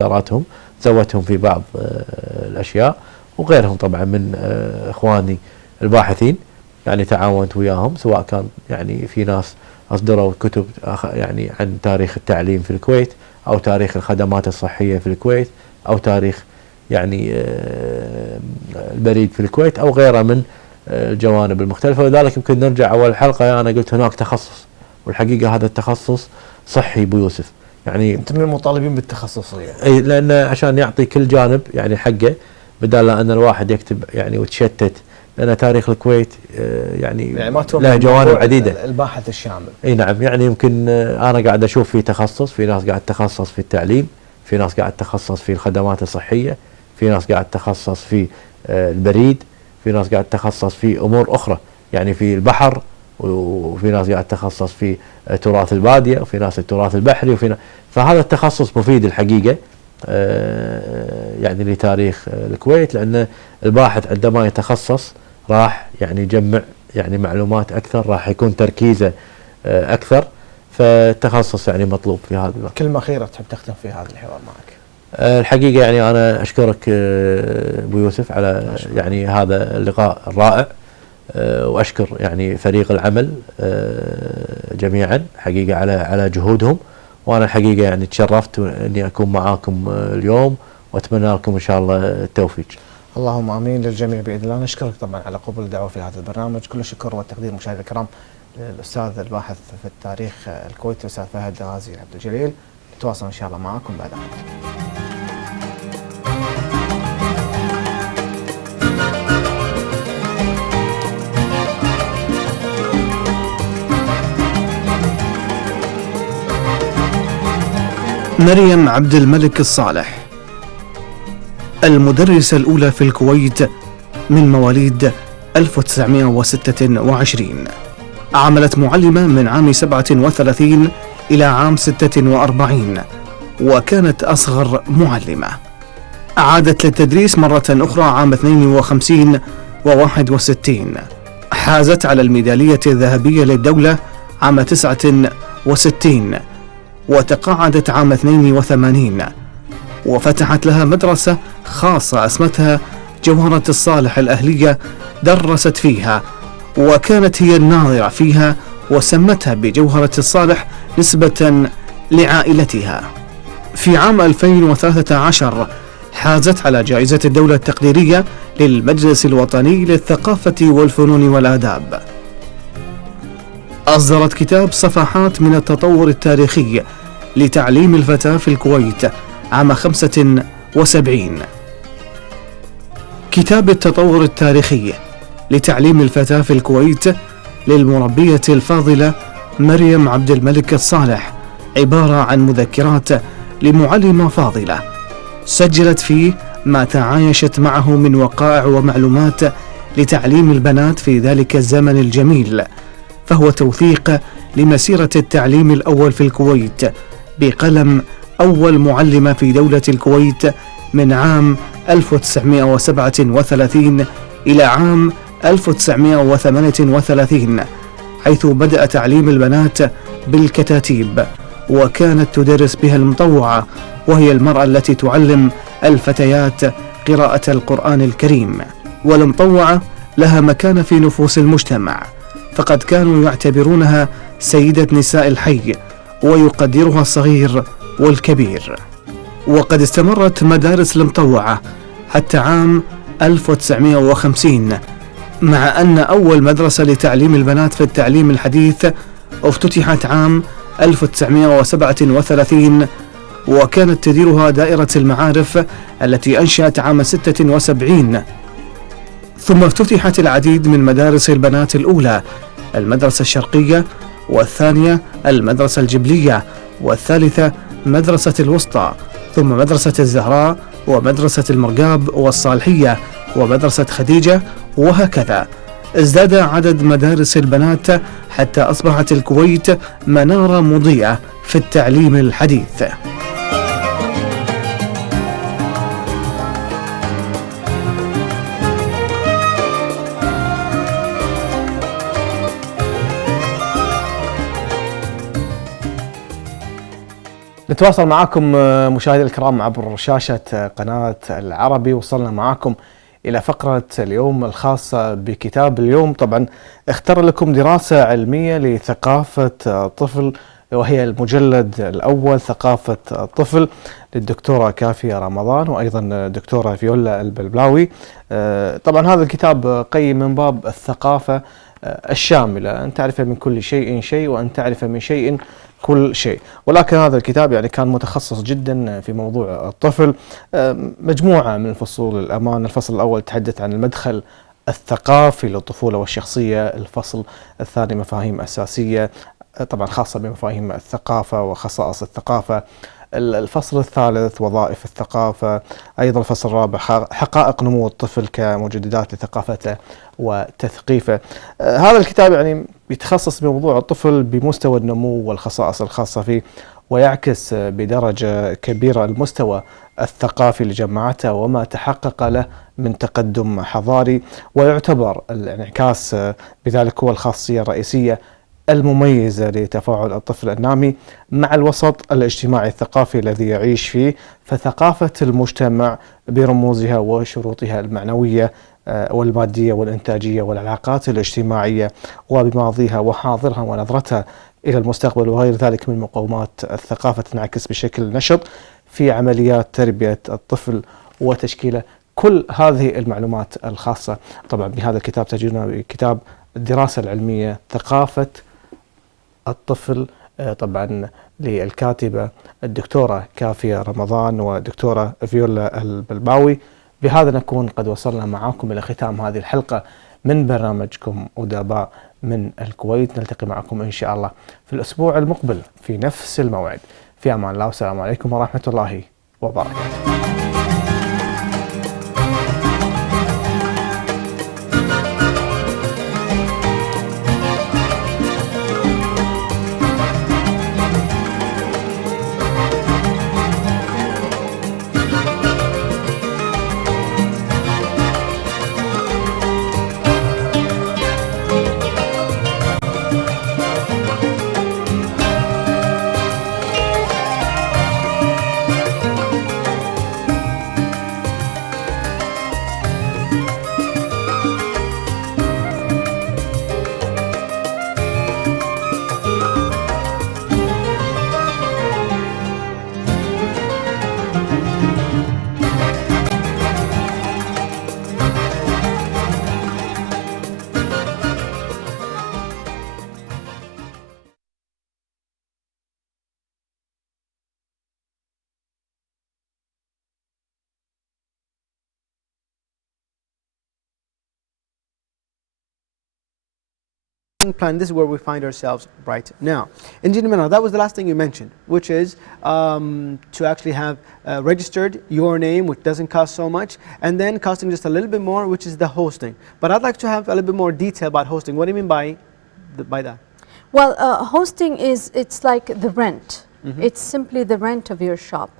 اختياراتهم، زودتهم في بعض الأشياء، وغيرهم طبعا من إخواني الباحثين يعني تعاونت وياهم، سواء كان يعني في ناس أصدروا كتب يعني عن تاريخ التعليم في الكويت، أو تاريخ الخدمات الصحية في الكويت، أو تاريخ يعني البريد في الكويت، أو غيره من الجوانب المختلفة. ولذلك يمكن نرجع أول حلقة أنا قلت هناك تخصص، والحقيقة هذا التخصص صحي أبو يوسف. يعني أنت من المطالبين بالتخصصية. أي، لأن عشان يعطي كل جانب يعني حقه، بدل أن الواحد يكتب يعني وتشتت، لأن تاريخ الكويت يعني له جوانب عديدة. الباحث الشامل. اي نعم، يعني يمكن أنا قاعد أشوف في تخصص، في ناس قاعد تخصص في التعليم، في ناس قاعد تخصص في الخدمات الصحية، في ناس قاعد تخصص في البريد، في ناس قاعد تخصص في أمور أخرى يعني في البحر، وفي ناس قاعد تخصص في تراث البادية، وفي ناس التراث البحري، فهذا التخصص مفيد الحقيقة يعني لتاريخ الكويت، لأن الباحث عندما يتخصص راح يعني يجمع يعني معلومات أكثر، راح يكون تركيزه أكثر، فالتخصص يعني مطلوب في هذا الوقت. كلمة أخيرة تحب تختم في هذا الحوار معك؟ الحقيقة يعني أنا أشكرك أبو يوسف على يعني هذا اللقاء الرائع، وأشكر يعني فريق العمل جميعا حقيقة على جهودهم، وأنا الحقيقة يعني تشرفت أني أكون معاكم اليوم، وأتمنى لكم إن شاء الله التوفيق. اللهم آمين للجميع بإذن الله. نشكرك طبعا على قبول الدعوة في هذا البرنامج. كل الشكر والتقدير مشاهدينا الكرام للأستاذ الباحث في التاريخ الكويتي الأستاذ فهد غازي العبدالجليل. نتواصل إن شاء الله معكم بعد مريم عبد الملك الصالح، المدرسة الأولى في الكويت من مواليد 1926. عملت معلمة من عام 37 إلى عام 46، وكانت أصغر معلمة. عادت للتدريس مرة أخرى عام 52 و61. حازت على الميدالية الذهبية للدولة عام 69، وتقاعدت عام 82، وفتحت لها مدرسة خاصة اسمتها جوهرة الصالح الأهلية، درست فيها، وكانت هي الناظرة فيها، وسمتها بجوهرة الصالح نسبة لعائلتها. في عام 2013 حازت على جائزة الدولة التقديرية للمجلس الوطني للثقافة والفنون والآداب. أصدرت كتاب صفحات من التطور التاريخي لتعليم الفتاة في الكويت عام 75. كتاب التطور التاريخي لتعليم الفتاة في الكويت للمربية الفاضلة مريم عبد الملك الصالح عبارة عن مذكرات لمعلمة فاضلة سجلت فيه ما تعايشت معه من وقائع ومعلومات لتعليم البنات في ذلك الزمن الجميل، فهو توثيق لمسيرة التعليم الأول في الكويت بقلم أول معلمة في دولة الكويت من عام 1937 إلى عام 1938، حيث بدأ تعليم البنات بالكتاتيب، وكانت تدرس بها المطوعة، وهي المرأة التي تعلم الفتيات قراءة القرآن الكريم. والمطوعة لها مكانة في نفوس المجتمع، فقد كانوا يعتبرونها سيدة نساء الحي، ويقدرها الصغير والكبير. وقد استمرت مدارس المطوعة حتى عام 1950، مع أن أول مدرسة لتعليم البنات في التعليم الحديث افتتحت عام 1937، وكانت تديرها دائرة المعارف التي أنشأت عام 76. ثم افتتحت العديد من مدارس البنات الأولى: المدرسة الشرقية، والثانية المدرسة الجبلية، والثالثة مدرسة الوسطى، ثم مدرسة الزهراء، ومدرسة المرقاب والصالحية، ومدرسة خديجة، وهكذا. ازداد عدد مدارس البنات حتى أصبحت الكويت منارة مضيئة في التعليم الحديث. نتواصل معكم مشاهدي الكرام عبر شاشة قناة العربي. وصلنا معكم إلى فقرة اليوم الخاصة بكتاب اليوم. طبعا اختار لكم دراسة علمية لثقافة الطفل، وهي المجلد الأول ثقافة الطفل للدكتورة كافية رمضان وأيضا الدكتورة فيولا البلبلاوي. طبعا هذا الكتاب قيم من باب الثقافة الشاملة، أن تعرف من كل شيء شيء وأن تعرف من شيء كل شيء. ولكن هذا الكتاب يعني كان متخصص جدا في موضوع الطفل. مجموعة من الفصول الأمان. الفصل الأول تحدث عن المدخل الثقافي للطفولة والشخصية. الفصل الثاني مفاهيم أساسية طبعا خاصة بمفاهيم الثقافة وخصائص الثقافة. الفصل الثالث وظائف الثقافة. أيضا الفصل الرابع حقائق نمو الطفل كمجددات لثقافته وتثقيفه. هذا الكتاب يعني يتخصص بموضوع الطفل بمستوى النمو والخصائص الخاصة فيه، ويعكس بدرجة كبيرة المستوى الثقافي لجماعته وما تحقق له من تقدم حضاري، ويعتبر الانعكاس بذلك هو الخاصية الرئيسية المميزة لتفاعل الطفل النامي مع الوسط الاجتماعي الثقافي الذي يعيش فيه. فثقافة المجتمع برموزها وشروطها المعنوية والمادية والإنتاجية والعلاقات الاجتماعية وبماضيها وحاضرها ونظرتها إلى المستقبل وغير ذلك من مقومات الثقافة تنعكس بشكل نشط في عمليات تربية الطفل وتشكيله. كل هذه المعلومات الخاصة طبعا بهذا الكتاب تجدونها بكتاب الدراسة العلمية ثقافة الطفل طبعا للكاتبة الدكتورة كافية رمضان ودكتورة فيولا البلباوي. بهذا نكون قد وصلنا معكم إلى ختام هذه الحلقة من برنامجكم أدباء من الكويت. نلتقي معكم إن شاء الله في الأسبوع المقبل في نفس الموعد. في أمان الله والسلام عليكم ورحمة الله وبركاته. Plan. This is where we find ourselves right now. Engineer Manal, that was the last thing you mentioned, which is to actually have registered your name, which doesn't cost so much, and then costing just a little bit more, which is the hosting. But I'd like to have a little bit more detail about hosting. What do you mean by that? Well, hosting it's like the rent. It's simply the rent of your shop.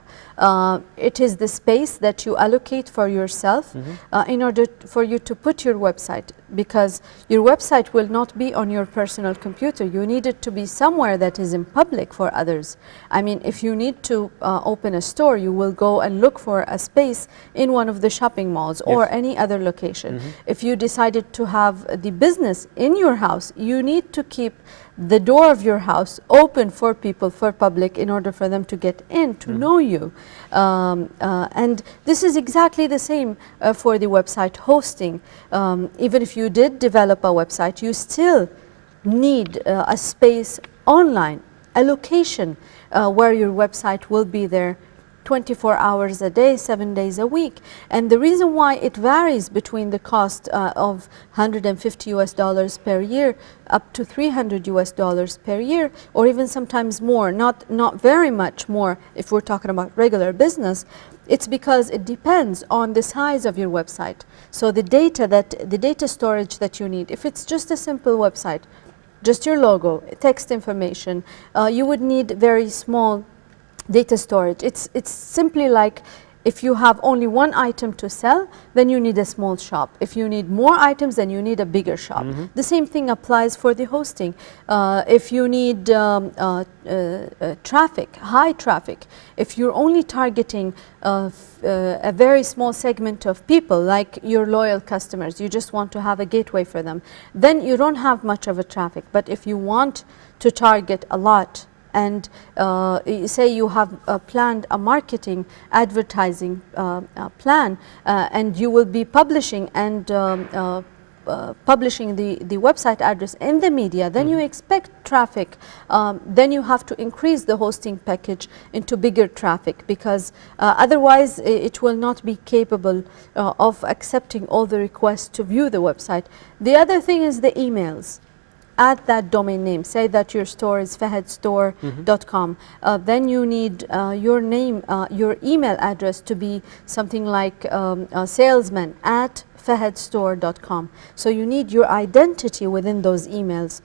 It is the space that you allocate for yourself in order for you to put your website, because your website will not be on your personal computer. You need it to be somewhere that is in public for others. I mean, if you need to open a store, you will go and look for a space in one of the shopping malls or any other location. If you decided to have the business in your house, you need to keep the door of your house open for people, for public, in order for them to get in, to know you. And this is exactly the same for the website hosting. Even if you did develop a website, you still need a space online, a location where your website will be there 24 hours a day, 7 days a week. And the reason why it varies between the cost of $150 per year up to $300 per year, or even sometimes more, not very much more if we're talking about regular business, it's because it depends on the size of your website. So the data storage that you need, if it's just a simple website, just your logo, text information, you would need very small data storage. It's simply like If you have only one item to sell, then you need a small shop. If you need more items, then you need a bigger shop. The same thing applies for the hosting. If you need traffic, high traffic, if you're only targeting a very small segment of people, like your loyal customers, you just want to have a gateway for them, then you don't have much of a traffic. But if you want to target a lot, and say you have planned a marketing advertising plan, and you will be publishing and publishing the website address in the media, then you expect traffic. Then you have to increase the hosting package into bigger traffic, because otherwise it will not be capable of accepting all the requests to view the website. The other thing is the emails. Add that domain name. Say that your store is fahadstore.com. Then you need your name, your email address to be something like salesman at fahadstore.com. So you need your identity within those emails.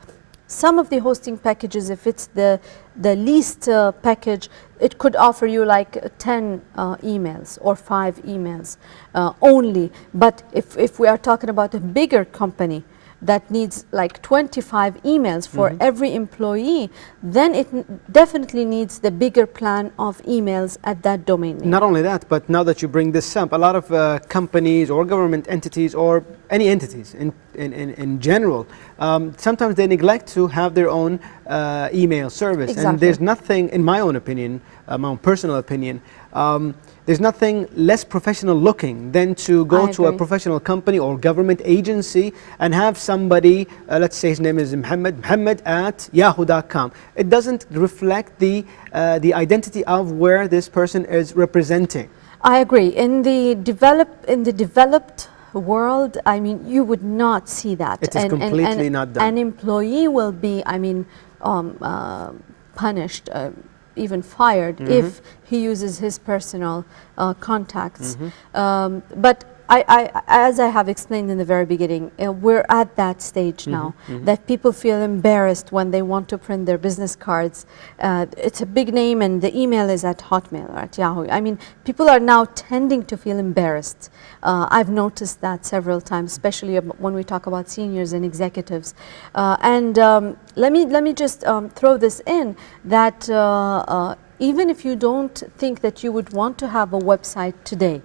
Some of the hosting packages, if it's the least package, it could offer you like 10 emails or 5 emails only. But if we are talking about a bigger company that needs like 25 emails for every employee, then it definitely needs the bigger plan of emails at that domain name. Not only that, but now that you bring this up, a lot of companies or government entities or any entities in general, sometimes they neglect to have their own email service. Exactly. And there's nothing, in my own opinion, my own personal opinion, there's nothing less professional looking than to go to a professional company or government agency and have somebody, let's say his name is Muhammad at yahoo.com. It doesn't reflect the identity of where this person is representing. I agree. In the developed world, I mean, you would not see that. It is completely not done. An employee will be, I mean, punished, even fired if he uses his personal contacts. But as I have explained in the very beginning, we're at that stage now that people feel embarrassed when they want to print their business cards. It's a big name and the email is at Hotmail or at Yahoo. I mean, people are now tending to feel embarrassed. I've noticed that several times, especially when we talk about seniors and executives. Let me just throw this in, that even if you don't think that you would want to have a website today,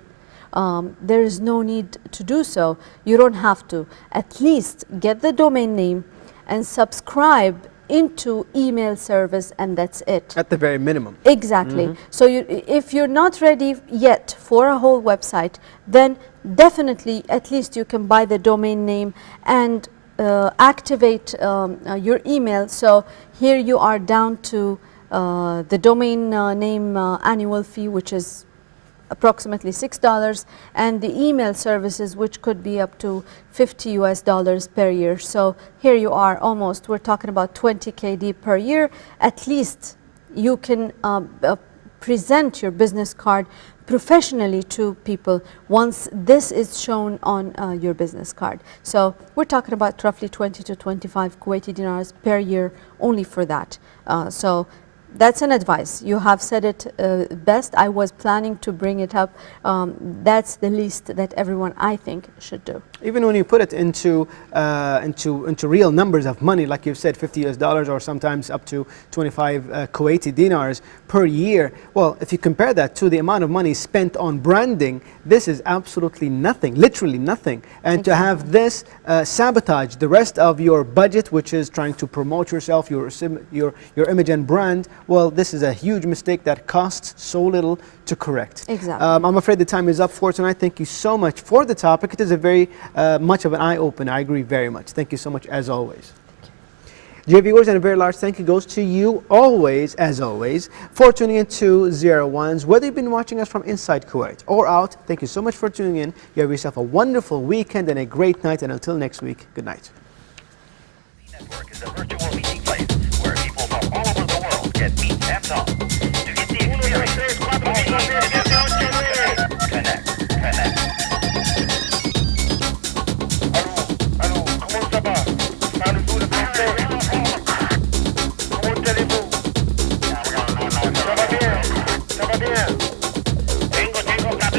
there is no need to do so. You don't have to. At least get the domain name and subscribe into email service, and that's it. At the very minimum. Exactly. So if you're not ready yet for a whole website, then definitely at least you can buy the domain name and activate your email. So here you are down to the domain name annual fee, which is approximately $6, and the email services, which could be up to $50 per year. So here you are, almost, we're talking about 20 KD per year. At least you can present your business card professionally to people once this is shown on your business card. So we're talking about roughly 20 to 25 Kuwaiti dinars per year only for that. So that's an advice. You have said it best. I was planning to bring it up. That's the least that everyone, I think, should do. Even when you put it into real numbers of money, like you've said, $50 or sometimes up to 25 Kuwaiti dinars per year. Well, if you compare that to the amount of money spent on branding, this is absolutely nothing, literally nothing. And to have this sabotage the rest of your budget, which is trying to promote yourself, your image and brand, well, this is a huge mistake that costs so little to correct. Exactly. I'm afraid the time is up for tonight. Thank you so much for the topic. It is a very much of an eye-opener. I agree very much. Thank you so much, as always. Dear viewers, and a very large thank you goes to you always, as always, for tuning in to Zero Ones. Whether you've been watching us from inside Kuwait or out, thank you so much for tuning in. You have yourself a wonderful weekend and a great night. And until next week, good night. Network is a virtual meeting place where people from all over the world can meet and talk. To get the experience, connect. Allô, comment ça va? Parlez-vous le français? Comment allez-vous? Ça va bien. Tengo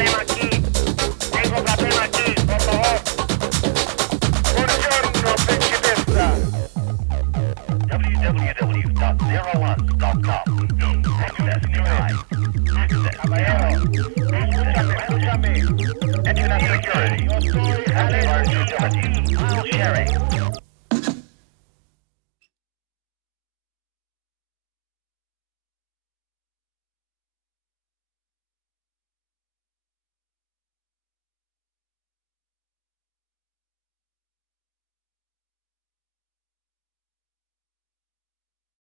security and our utility.